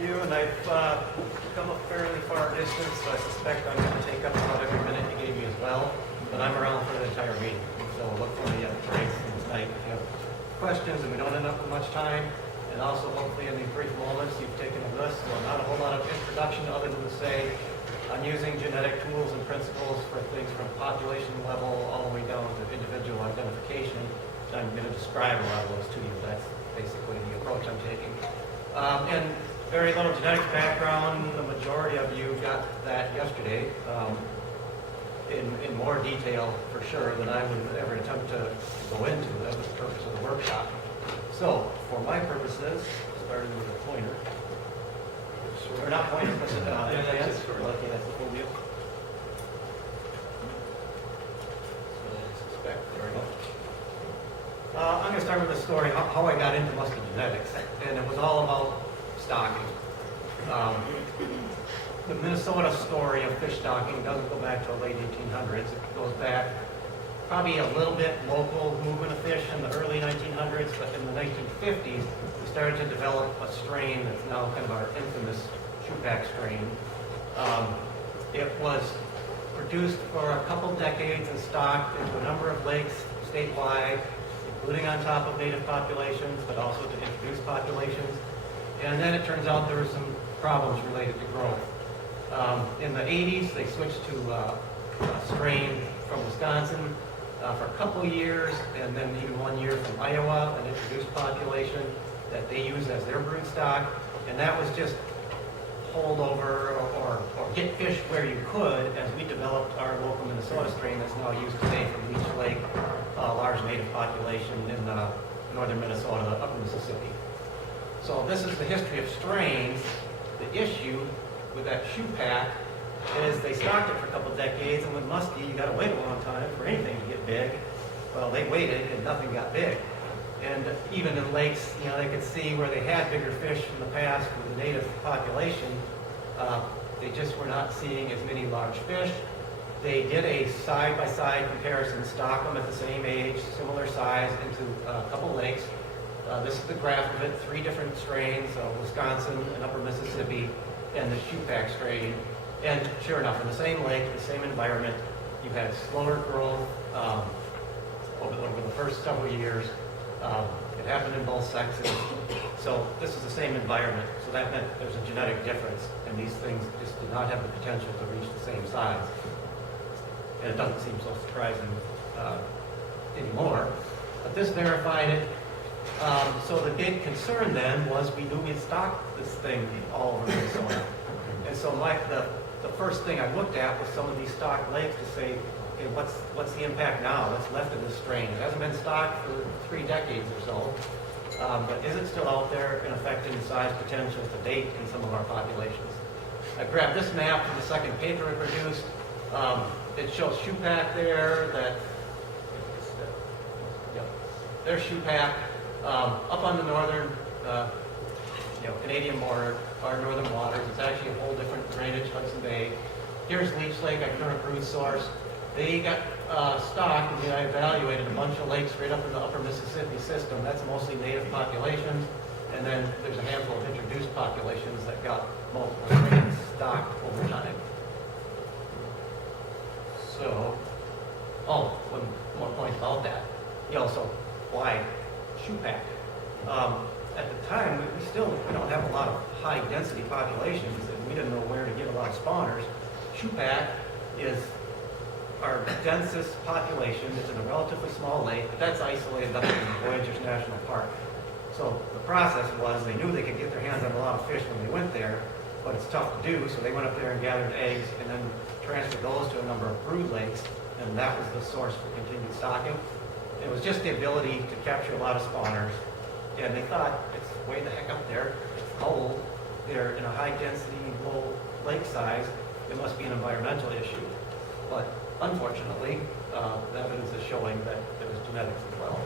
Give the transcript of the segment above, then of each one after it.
you, and I've come a fairly far distance, so I suspect I'm going to take up about every minute you gave me as well, but I'm around for the entire meeting, so look for me at breaks tonight if you have questions and we don't end up with much time. And also, hopefully, in these brief moments, you've taken a list, so not a whole lot of introduction other than to say I'm using genetic tools and principles for things from population level all the way down to individual identification. And I'm going to describe a lot of those to you. That's basically the approach I'm taking. And very little genetics background. The majority of you got that yesterday in more detail, for sure, than I would ever attempt to go into. That was the purpose of the workshop. So, for my purposes, starting with a pointer, or not pointer, but advanced. Okay, that's the full view. So, I suspect, there we go. I'm going to start with the story, how I got into muscle genetics, and it was all about stocking. The Minnesota story of fish stocking doesn't go back to the late 1800s. It goes back probably a little bit local movement of fish in the early 1900s, but in the 1950s, we started to develop a strain that's now kind of our infamous shoepack strain. It was produced for a couple decades and stocked into a number of lakes statewide, including on top of native populations, but also to introduced populations. And then it turns out there were some problems related to growth. In the 80s, they switched to a strain from Wisconsin for a couple years, and then even 1 year from Iowa, an introduced population that they use as their brood stock. And that was just hold over or get fish where you could as we developed our local Minnesota strain that's now used today from Leech Lake, a large native population in northern Minnesota, upper Mississippi. So this is the history of strains. The issue with that shoepack is they stocked it for a couple decades, and with muskie, you got to wait a long time for anything to get big. Well, they waited, and nothing got big. And even in lakes, they could see where they had bigger fish in the past with the native population. They just were not seeing as many large fish. They did a side-by-side comparison, stock them at the same age, similar size, into a couple lakes. This is the graph of it, 3 different strains, Wisconsin and upper Mississippi, and the shoepack strain. And sure enough, in the same lake, the same environment, you had slower growth over the first several years. It happened in both sexes. So this is the same environment. So that meant there's a genetic difference, and these things just did not have the potential to reach the same size. And it doesn't seem so surprising anymore. But this verified it. So the big concern then was we knew we'd stocked this thing all over Minnesota. And so the first thing I looked at was some of these stocked lakes to say, okay, what's the impact now that's left of this strain? It hasn't been stocked for 3 decades or so, but is it still out there and affecting size potential to date in some of our populations? I grabbed this map from the second paper I produced. It shows shoepack there, there's shoepack up on the northern Canadian border, our northern waters. It's actually a whole different drainage, Hudson Bay. Here's Leech Lake, our current brood source. They got stocked, and I evaluated a bunch of lakes right up in the upper Mississippi system. That's mostly native populations, and then there's a handful of introduced populations that got multiple strains stocked over time. So, one more point about that. So why shoepack? At the time, we don't have a lot of high density populations, and we didn't know where to get a lot of spawners. Shoepack is our densest population. It's in a relatively small lake, but that's isolated up in Voyageurs National Park. So the process was they knew they could get their hands on a lot of fish when they went there, but it's tough to do, so they went up there and gathered eggs and then transferred those to a number of brood lakes, and that was the source for continued stocking. It was just the ability to capture a lot of spawners, and they thought, it's way the heck up there, it's cold, they're in a high density, low lake size, it must be an environmental issue. But unfortunately, the evidence is showing that there was genetics as well.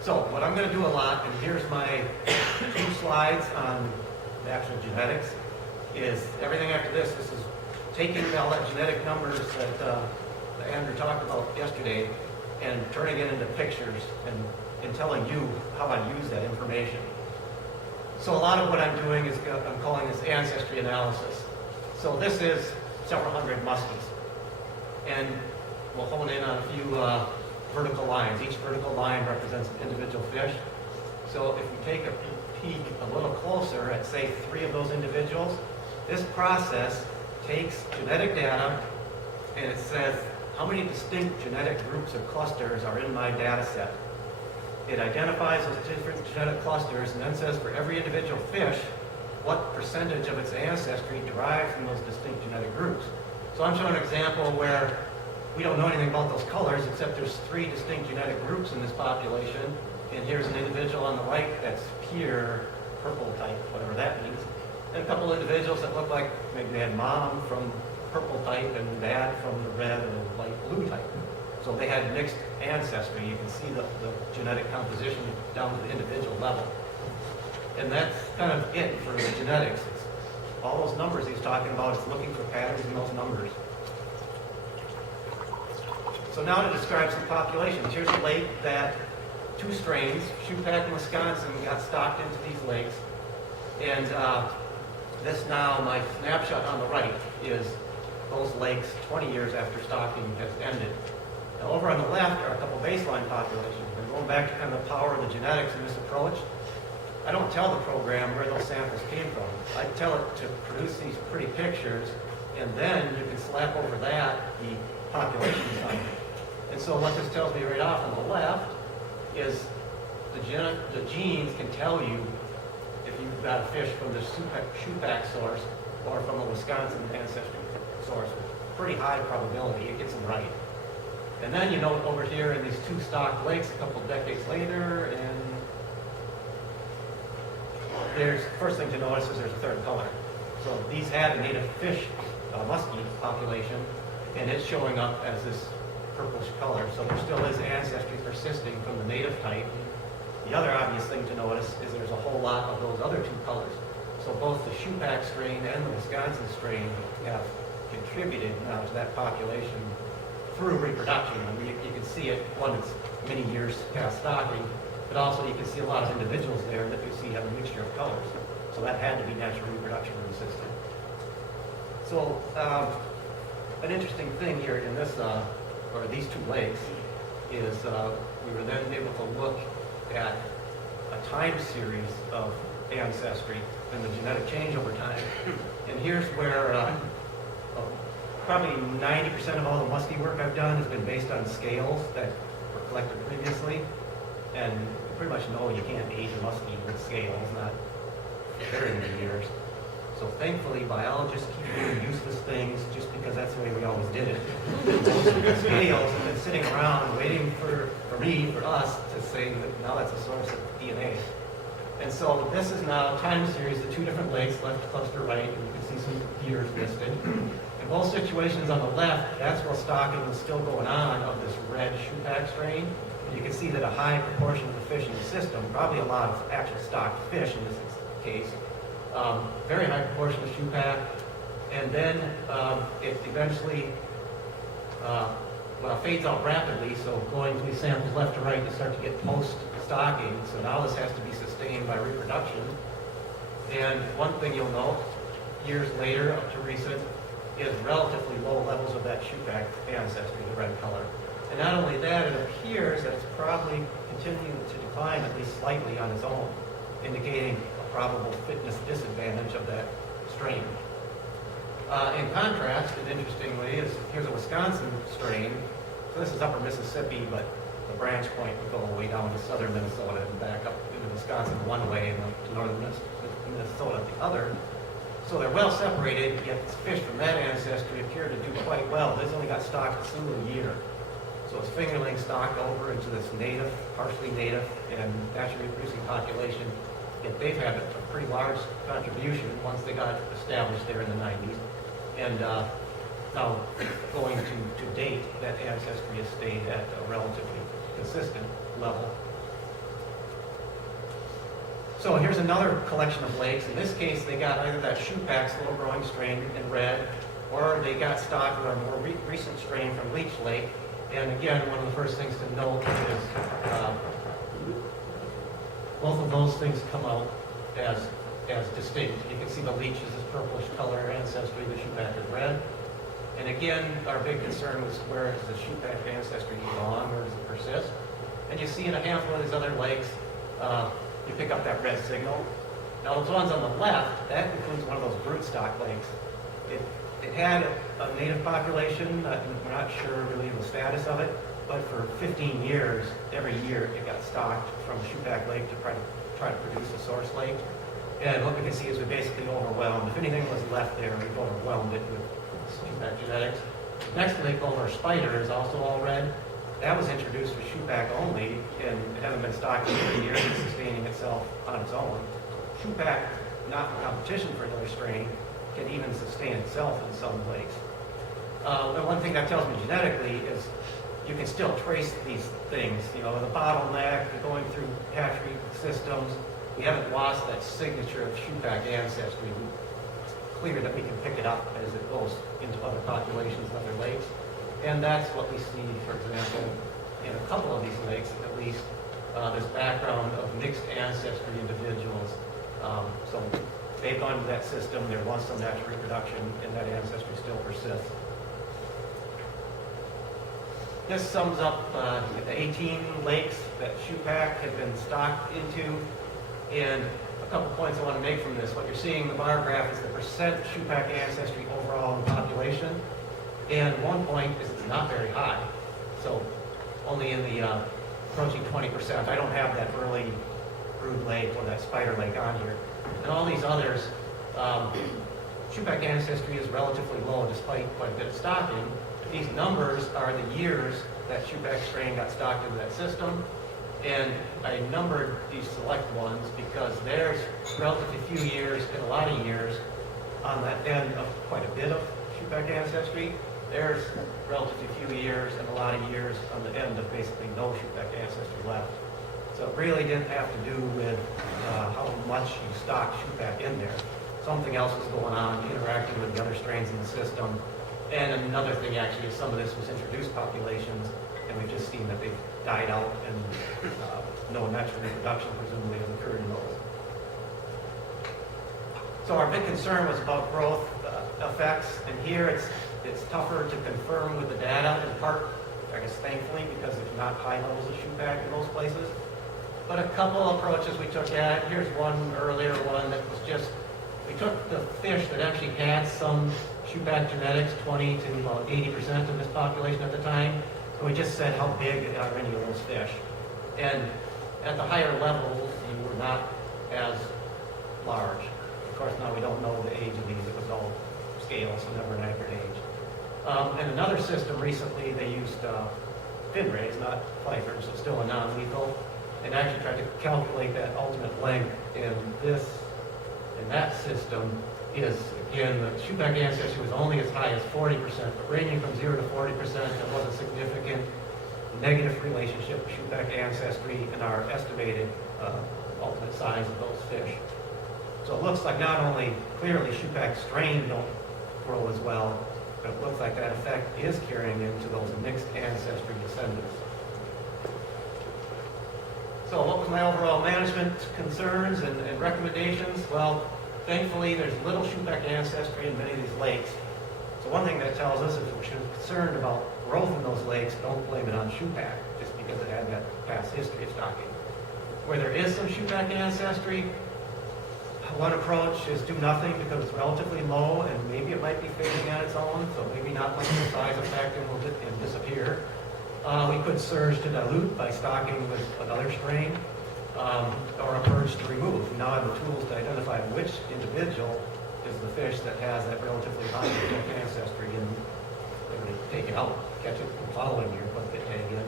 So what I'm going to do a lot, and here's my 2 slides on the actual genetics, is everything after this is taking all that genetic numbers that Andrew talked about yesterday and turning it into pictures and telling you how I use that information. So a lot of what I'm doing is I'm calling this ancestry analysis. So this is several hundred muskies. And we'll hone in on a few vertical lines. Each vertical line represents an individual fish. So if we take a peek a little closer at, say, 3 of those individuals, this process takes genetic data and it says how many distinct genetic groups or clusters are in my data set. It identifies those different genetic clusters and then says for every individual fish, what percentage of its ancestry derives from those distinct genetic groups. So I'm showing an example where we don't know anything about those colors except there's 3 distinct genetic groups in this population. And here's an individual on the right that's pure purple type, whatever that means. And a couple individuals that look like maybe they had mom from purple type and dad from the red or light blue type. So they had mixed ancestry. You can see the genetic composition down to the individual level. And that's kind of it for the genetics. It's all those numbers he's talking about is looking for patterns in those numbers. So now to describe some populations. Here's a lake that 2 strains, Shupak and Wisconsin, got stocked into these lakes. And this now, my snapshot on the right, is those lakes 20 years after stocking has ended. Now over on the left are a couple baseline populations. And going back to kind of the power of the genetics in this approach, I don't tell the program where those samples came from. I tell it to produce these pretty pictures, and then you can slap over that the population design. And so what this tells me right off on the left is the genes can tell you if you've got a fish from the Shupak source or from a Wisconsin ancestry source with pretty high probability it gets them right. And then you note over here in these 2 stocked lakes a couple decades later, and there's, first thing to notice is there's a third color. So these had a native fish muskie population, and it's showing up as this purplish color. So there still is ancestry persisting from the native type. The other obvious thing to notice is there's a whole lot of those other 2 colors. So both the Shupak strain and the Wisconsin strain have contributed now to that population through reproduction. I mean, you can see it, one, it's many years past stocking, but also you can see a lot of individuals there that you see have a mixture of colors. So that had to be natural reproduction in the system. So an interesting thing here in this, or these 2 lakes, is we were then able to look at a time series of ancestry and the genetic change over time. And here's where probably 90% of all the muskie work I've done has been based on scales that were collected previously. And you pretty much know you can't age a muskie with scales, not very many years. So thankfully, biologists keep doing useless things just because that's the way we always did it. Scales have been sitting around waiting for us, to say that now that's a source of DNA. And so this is now a time series of 2 different lakes, left cluster right, and you can see some years listed. In both situations on the left, that's where stocking was still going on of this red Shupak strain. And you can see that a high proportion of the fish in the system, probably a lot of actual stocked fish in this case, very high proportion of Shupak, and then it eventually fades out rapidly, so going to these samples left to right, you start to get post-stocking, so now this has to be sustained by reproduction. And one thing you'll note, years later, up to recent, is relatively low levels of that Shupak ancestry, the red color. And not only that, it appears that it's probably continuing to decline at least slightly on its own, indicating probable fitness disadvantage of that strain. In contrast, and interestingly, here's a Wisconsin strain. So this is upper Mississippi, but the branch point would go all the way down to southern Minnesota and back up into Wisconsin one way and then to northern Minnesota the other. So they're well separated, yet fish from that ancestry appear to do quite well. This only got stocked a single year. So it's fingerling stocked over into this native, partially native, and naturally reproducing population. Yet they've had a pretty large contribution once they got established there in the 90s. And now, going to date, that ancestry has stayed at a relatively consistent level. So here's another collection of lakes. In this case, they got either that Shupak slow-growing strain in red, or they got stock with a more recent strain from Leech Lake. And again, one of the first things to note is both of those things come out as distinct. You can see the leech is this purplish color ancestry, the shoeback is red. And again, our big concern was where does the shoeback ancestry belong, where does it persist? And you see in a handful of these other lakes, you pick up that red signal. Now those ones on the left, that includes one of those broodstock lakes. It had a native population, we're not sure really the status of it, but for 15 years, every year it got stocked from Shoeback Lake to try to produce a source lake. And what we can see is we basically overwhelmed. If anything was left there, we've overwhelmed it with Shoeback genetics. Next lake over, Spider, is also all red. That was introduced for Shoeback only, and it hasn't been stocked in 30 years. It's sustaining itself on its own. Shoeback, not in competition for another strain, can even sustain itself in some lakes. And one thing that tells me genetically is you can still trace these things. You know, the bottleneck, going through hatchery systems. We haven't lost that signature of Shoeback ancestry. It's clear that we can pick it up as it goes into other populations, other lakes. And that's what we see, for example, in a couple of these lakes, at least, this background of mixed ancestry individuals. So they've gone to that system, there was some natural reproduction, and that ancestry still persists. This sums up the 18 lakes that Shoeback had been stocked into. And a couple points I want to make from this. What you're seeing in the bar graph is the percent Shoeback ancestry overall in the population. And one point is it's not very high. So only in the approaching 20%. I don't have that early brood lake or that spider lake on here. And all these others, Shoeback ancestry is relatively low despite quite a bit of stocking. These numbers are the years that Shoeback strain got stocked into that system. And I numbered these select ones because there's relatively few years and a lot of years on that end of quite a bit of Shoeback ancestry. There's relatively few years and a lot of years on the end of basically no Shoeback ancestry left. So it really didn't have to do with how much you stock Shoeback in there. Something else was going on, interacting with the other strains in the system. And another thing actually is some of this was introduced populations, and we've just seen that they've died out and no natural reproduction presumably has occurred in those. So our big concern was about growth effects, and here it's tougher to confirm with the data, in part, I guess thankfully, because there's not high levels of Shoeback in those places. But a couple approaches we took at it. Here's one earlier one that was just, we took the fish that actually had some Shoeback genetics, 20 to about 80% of this population at the time. So we just said how big are any of those fish. And at the higher levels, you were not as large. Of course, now we don't know the age of these. It was all scale, so never an accurate age. And another system recently, they used fin rays, not fibers, so still a non-lethal, and actually tried to calculate that ultimate length. And that system is, again, the Shoeback ancestry was only as high as 40%, but ranging from 0 to 40%, there was a significant negative relationship with Shoeback ancestry and our estimated ultimate size of those fish. So it looks like not only clearly Shoeback strain don't grow as well, but it looks like that effect is carrying into those mixed ancestry descendants. So what was my overall management concerns and recommendations? Well, thankfully there's little Shoeback ancestry in many of these lakes. So one thing that tells us if we're concerned about growth in those lakes, don't blame it on Shoeback, just because it had that past history of stocking. Where there is some Shoeback ancestry, one approach is do nothing because it's relatively low and maybe it might be fading on its own, so maybe not much of a size effect and will disappear. We could surge to dilute by stocking with another strain, or a purge to remove. We now have the tools to identify which individual is the fish that has that relatively high Shoeback ancestry, and they're going to take it out, catch it the following year, put the tag in.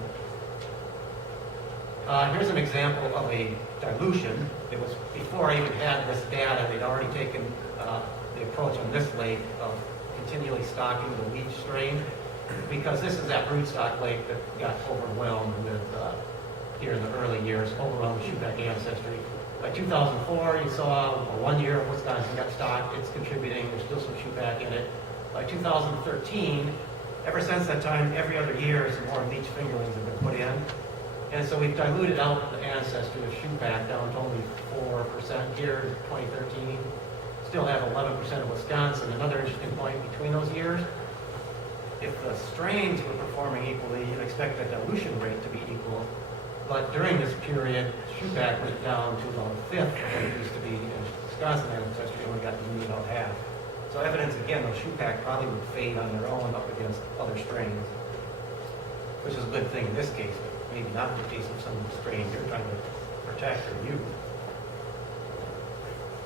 Here's an example of a dilution. It was before I even had this data. They'd already taken the approach on this lake of continually stocking the leech strain, because this is that broodstock lake that got overwhelmed with, here in the early years, overwhelmed Shoeback ancestry. By 2004, you saw 1 year of Wisconsin got stocked. It's contributing. There's still some Shoeback in it. By 2013, ever since that time, every other year, some more leech fingerlings have been put in. And so we've diluted out the ancestry of shoeback down to only 4% here in 2013. Still have 11% of Wisconsin. Another interesting point between those years, if the strains were performing equally, you'd expect the dilution rate to be equal. But during this period, shoeback went down to about a fifth of what it used to be, and Wisconsin ancestry only got diluted about half. So evidence, again, those shoeback probably would fade on their own up against other strains, which is a good thing in this case, but maybe not in the case of some strains you're trying to protect or use.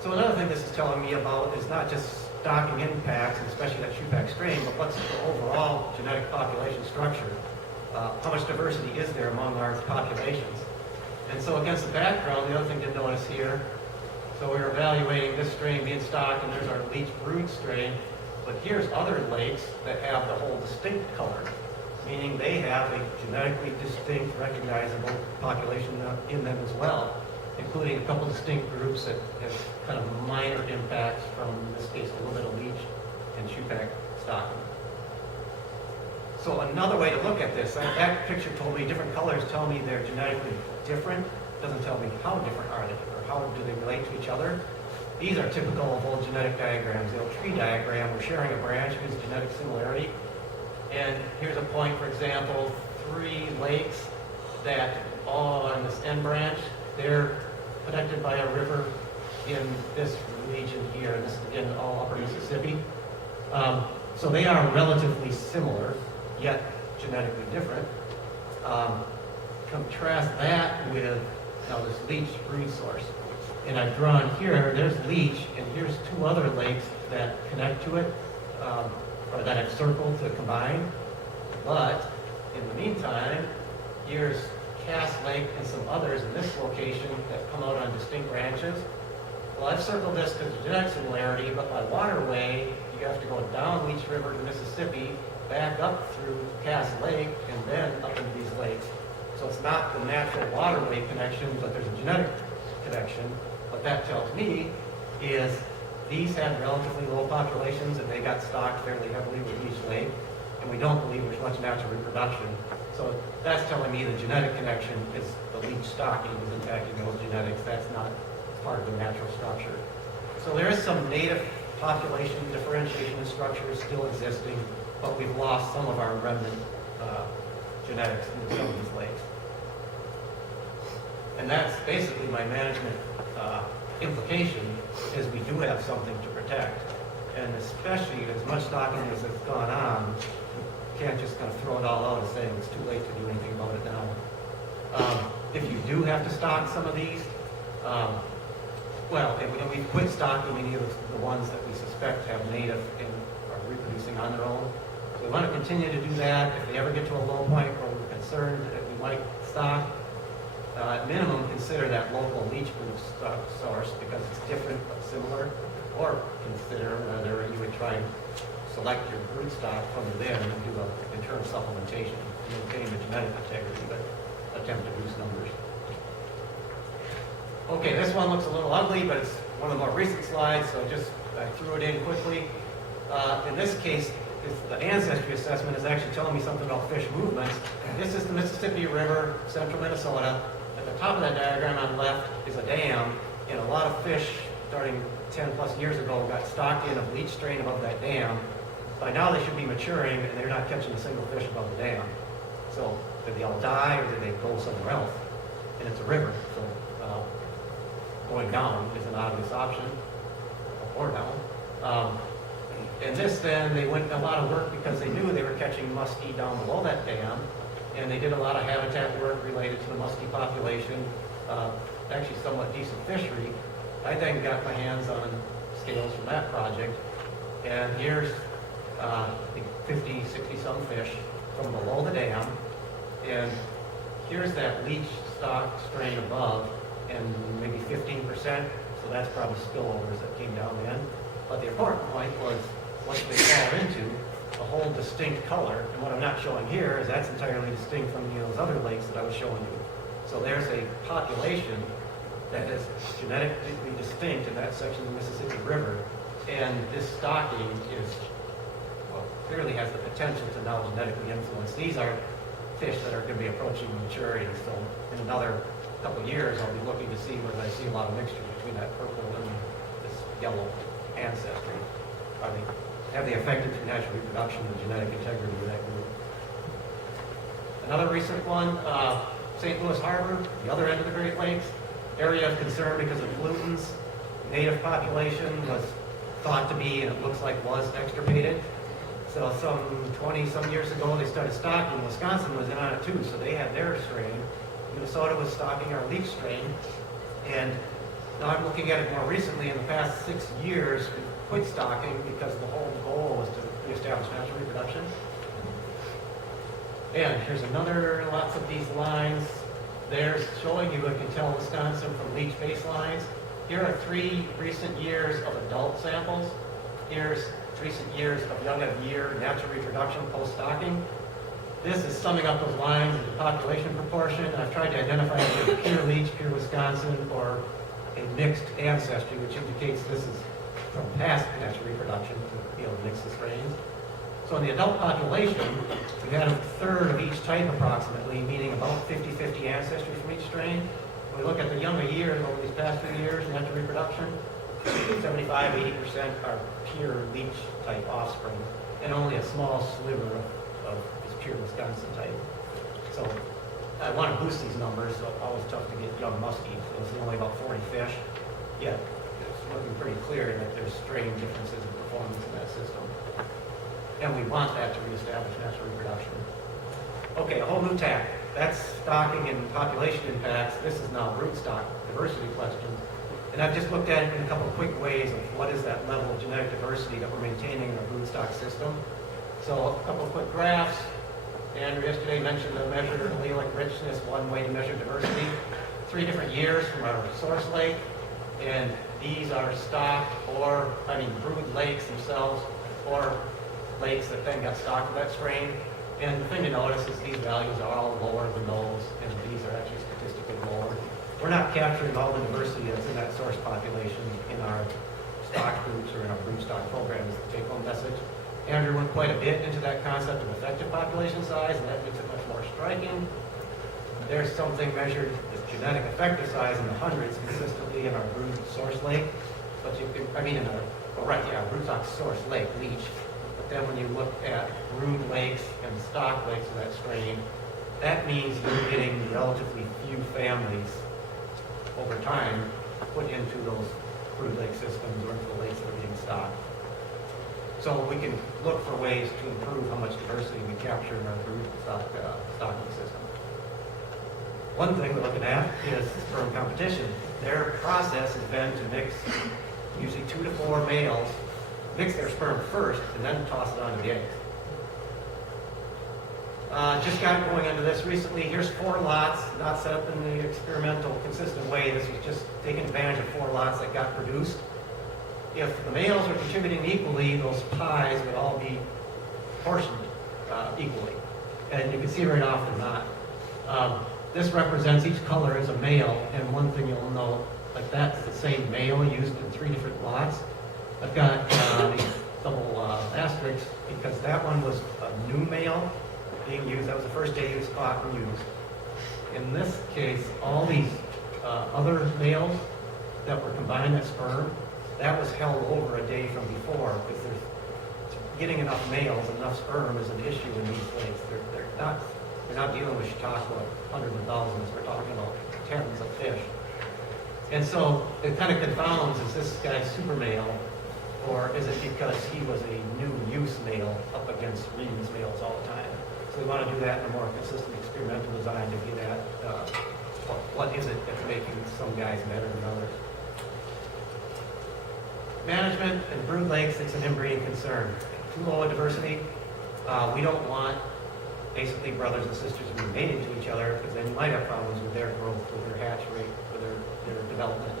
So another thing this is telling me about is not just stocking impacts, and especially that shoeback strain, but what's the overall genetic population structure? How much diversity is there among our populations? And so against the background, the other thing to notice here, so we're evaluating this strain being stocked, and there's our leech brood strain, but here's other lakes that have the whole distinct color, meaning they have a genetically distinct, recognizable population in them as well, including a couple distinct groups that have kind of minor impacts from, in this case, a little bit of leech and shoeback stocking. So another way to look at this, that picture told me different colors tell me they're genetically different. It doesn't tell me how different are they or how do they relate to each other. These are typical of old genetic diagrams. The old tree diagram, we're sharing a branch, means genetic similarity. And here's a point, for example, 3 lakes that all on this end branch, they're connected by a river in this region here. And this is, again, all upper Mississippi. So they are relatively similar, yet genetically different. Contrast that with now this leech brood source. And I've drawn here, there's leech, and here's 2 other lakes that connect to it, or that I've circled to combine. But in the meantime, here's Cass Lake and some others in this location that come out on distinct branches. Well, I've circled this because of genetic similarity, but by waterway, you have to go down Leech River to Mississippi, back up through Cass Lake, and then up into these lakes. So it's not the natural waterway connection, but there's a genetic connection. What that tells me is these had relatively low populations, and they got stocked fairly heavily with each lake, and we don't believe there's much natural reproduction. So that's telling me the genetic connection is the leech stocking is impacting those genetics. That's not part of the natural structure. So there is some native population differentiation and structure still existing, but we've lost some of our remnant genetics in some of these lakes. And that's basically my management implication, is we do have something to protect. And especially as much stocking as has gone on, you can't just kind of throw it all out and say it's too late to do anything about it now. If you do have to stock some of these, well, and we've quit stocking any of the ones that we suspect have native and are reproducing on their own. So we want to continue to do that. If we ever get to a low point where we're concerned that we might stock, at minimum, consider that local leech brood source because it's different but similar, or consider whether you would try and select your brood stock from within and do an internal supplementation to maintain the genetic integrity, but attempt to boost numbers. Okay, this one looks a little ugly, but it's one of the more recent slides, so I threw it in quickly. In this case, the ancestry assessment is actually telling me something about fish movements. This is the Mississippi River, central Minnesota. At the top of that diagram on the left is a dam, and a lot of fish, starting 10 plus years ago, got stocked in a leech strain above that dam. By now they should be maturing, and they're not catching a single fish above the dam. So did they all die, or did they go somewhere else? And it's a river, so going down is an obvious option, or down. And this then, they went a lot of work because they knew they were catching muskie down below that dam, and they did a lot of habitat work related to the muskie population, actually somewhat decent fishery. I then got my hands on scales from that project, and here's I think 50, 60-some fish from below the dam, and here's that leech stock strain above, and maybe 15%, so that's probably spillovers that came down the end. But the important point was, what they fall into, a whole distinct color, and what I'm not showing here is that's entirely distinct from those other lakes that I was showing you. So there's a population that is genetically distinct in that section of the Mississippi River, and this stocking is, well, clearly has the potential to now genetically influence. These are fish that are going to be approaching maturity. So in another couple of years, I'll be looking to see whether I see a lot of mixture between that purple and this yellow ancestry. Are they have they affected through natural reproduction and genetic integrity of that group? Another recent one, St. Louis Harbor, the other end of the Great Lakes, area of concern because of pollutants. Native population was thought to be, and it looks like was, extirpated. So some 20-some years ago, they started stocking. Wisconsin was in on it too, so they had their strain. Minnesota was stocking our leaf strain. And now I'm looking at it more recently. In the past 6 years, we quit stocking because the whole goal was to reestablish natural reproduction. And here's another, lots of these lines. There's showing you, I can tell Wisconsin from leach baselines. Here are 3 recent years of adult samples. Here's recent years of young of year natural reproduction post-stocking. This is summing up those lines into population proportion. I've tried to identify if it's pure leach, pure Wisconsin, or a mixed ancestry, which indicates this is from past natural reproduction to be able to mix the strains. So in the adult population, we had a third of each type approximately, meaning about 50-50 ancestry from each strain. When we look at the younger years over these past few years, natural reproduction, 75-80% are pure leach type offspring, and only a small sliver of this pure Wisconsin type. So I want to boost these numbers, so it's always tough to get young muskies. So it's only about 40 fish, yet it's looking pretty clear that there's strain differences in performance in that system. And we want that to reestablish natural reproduction. Okay, a whole new tack. That's stocking and population impacts. This is now broodstock diversity questions. And I've just looked at it in a couple of quick ways of what is that level of genetic diversity that we're maintaining in our broodstock system. So a couple of quick graphs. Andrew yesterday mentioned the measure of allelic richness, one way to measure diversity. 3 different years from our source lake. And these are stocked brood lakes themselves, or lakes that then got stocked with that strain. And the thing to notice is these values are all lower than those, and these are actually statistically lower. We're not capturing all the diversity that's in that source population in our stock groups or in our broodstock program is the take-home message. Andrew went quite a bit into that concept of effective population size, and that makes it much more striking. There's something measured as genetic effective size in the hundreds consistently in our brood source lake. But you can, broodstock source lake, leach. But then when you look at brood lakes and stock lakes of that strain, that means you're getting relatively few families over time put into those brood lake systems or into the lakes that are being stocked. So we can look for ways to improve how much diversity we capture in our brood stocking system. One thing we're looking at is sperm competition. Their process has been to mix usually 2 to 4 males, mix their sperm first, and then toss it onto the eggs. Just got going into this recently. Here's 4 lots, not set up in the experimental, consistent way. This was just taking advantage of 4 lots that got produced. If the males are contributing equally, those pies would all be portioned equally. And you can see right off they're not. This represents each color as a male, and one thing you'll note, like that's the same male used in 3 different lots. I've got these double asterisks because that one was a new male being used. That was the first day he was caught and used. In this case, all these other males that were combined as sperm, that was held over a day from before because there's getting enough males, enough sperm is an issue in these lakes. They're not dealing with Chautauqua hundreds of thousands. We're talking about tens of fish. And so it kind of confounds, is this guy super male, or is it because he was a new use male up against Reed's males all the time? So we want to do that in a more consistent experimental design to get at what is it that's making some guys better than others. Management and brood lakes, it's an inbreeding concern. Too low a diversity. We don't want basically brothers and sisters being mated to each other because then you might have problems with their growth, with their hatch rate, with their development.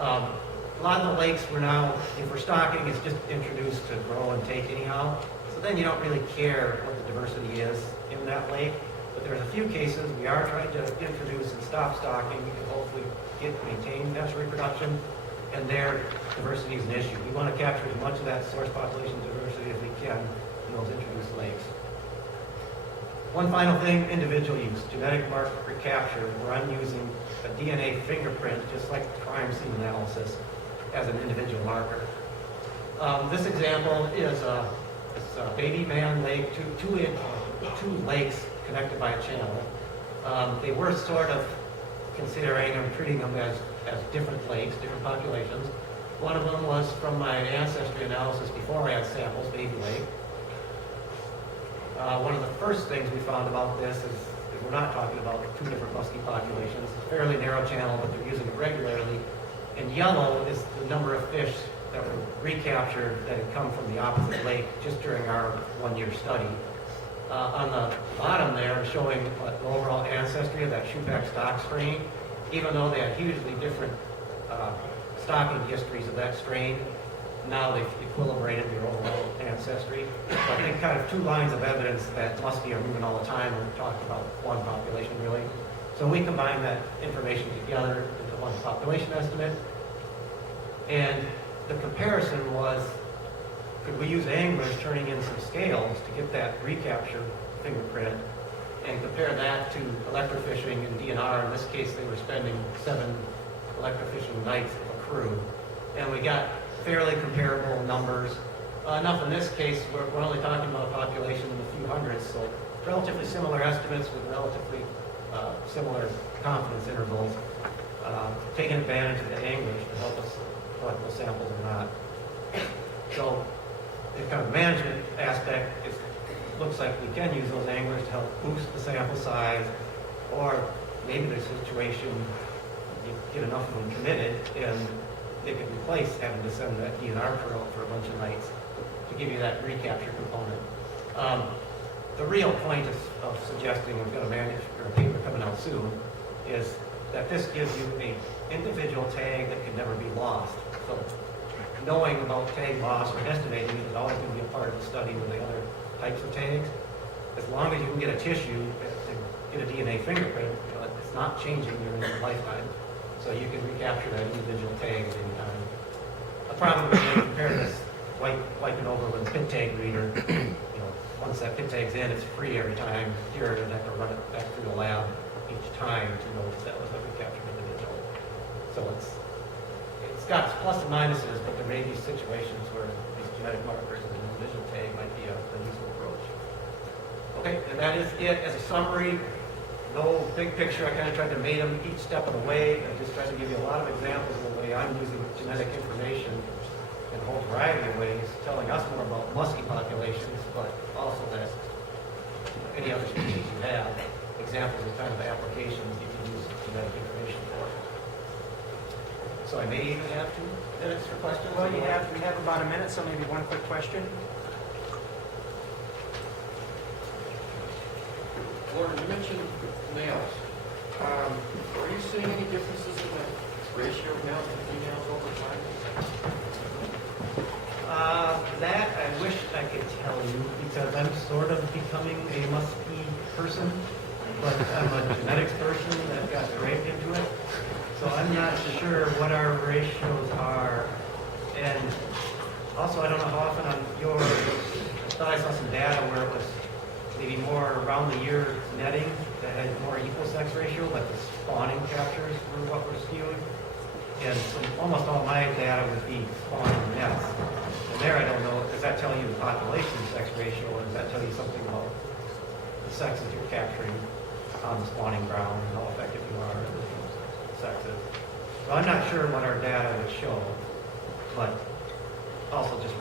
A lot of the lakes we're now, if we're stocking, it's just introduced to grow and take anyhow. So then you don't really care what the diversity is in that lake. But there's a few cases we are trying to introduce and stop stocking and hopefully maintain natural reproduction. And their diversity is an issue. We want to capture as much of that source population diversity as we can in those introduced lakes. One final thing, individual use, genetic marker recapture, where I'm using a DNA fingerprint, just like crime scene analysis, as an individual marker. This example is a baby man lake, two lakes connected by a channel. They were sort of considering and treating them as different lakes, different populations. One of them was from my ancestry analysis before I had samples, baby lake. One of the first things we found about this is we're not talking about two different muskie populations. It's a fairly narrow channel, but they're using it regularly. And yellow is the number of fish that were recaptured that had come from the opposite lake just during our one-year study. On the bottom there, showing the overall ancestry of that shoeback stock strain, even though they had hugely different stocking histories of that strain, now they've equilibrated their overall ancestry. So I think kind of two lines of evidence that muskie are moving all the time when we talk about one population really. So we combine that information together into one population estimate. And the comparison was, could we use anglers turning in some scales to get that recapture fingerprint and compare that to electrofishing and DNR? In this case, they were spending 7 electrofishing nights of a crew. And we got fairly comparable numbers. Enough in this case, we're only talking about a population in a few hundreds, so relatively similar estimates with relatively similar confidence intervals, taking advantage of the anglers to help us collect those samples or not. So the kind of management aspect, it looks like we can use those anglers to help boost the sample size, or maybe the situation, you get enough of them committed, and they could replace having to send that DNR crew out for a bunch of nights to give you that recapture component. The real point of suggesting we've got a manuscript or a paper coming out soon is that this gives you an individual tag that can never be lost. So knowing about tag loss or estimating it is always going to be a part of the study with the other types of tags. As long as you can get a tissue to get a DNA fingerprint, it's not changing during your lifetime. So you can recapture that individual tag at any time. A problem with being compared to this wiping over with a pit tag reader, once that pit tag's in, it's free every time. Here, you'd have to run it back through the lab each time to know that was a recaptured individual. So it's got plus and minuses, but there may be situations where these genetic markers of an individual tag might be a useful approach. Okay, and that is it as a summary. No big picture. I kind of tried to mate them each step of the way. I just tried to give you a lot of examples of the way I'm using genetic information in a whole variety of ways, telling us more about muskie populations, but also that any other species you have, examples of kind of applications you can use genetic information for. So I may even have 2 minutes for questions. Well, we have about a minute, so maybe one quick question. Loren, you mentioned males. Are you seeing any differences in the ratio of males and females over time? That I wish I could tell you, because I'm sort of becoming a muskie person, but I'm a genetics person that got dragged into it. So I'm not sure what our ratios are. And also, I don't know how often on your, I thought I saw some data where it was maybe more around the year netting that had more equal sex ratio, but the spawning captures were what were skewed. And so almost all my data would be spawning nets. And there I don't know, does that tell you the population sex ratio, or does that tell you something about the sexes you're capturing on the spawning ground and how effective you are at the sexes? So I'm not sure what our data would show, but also just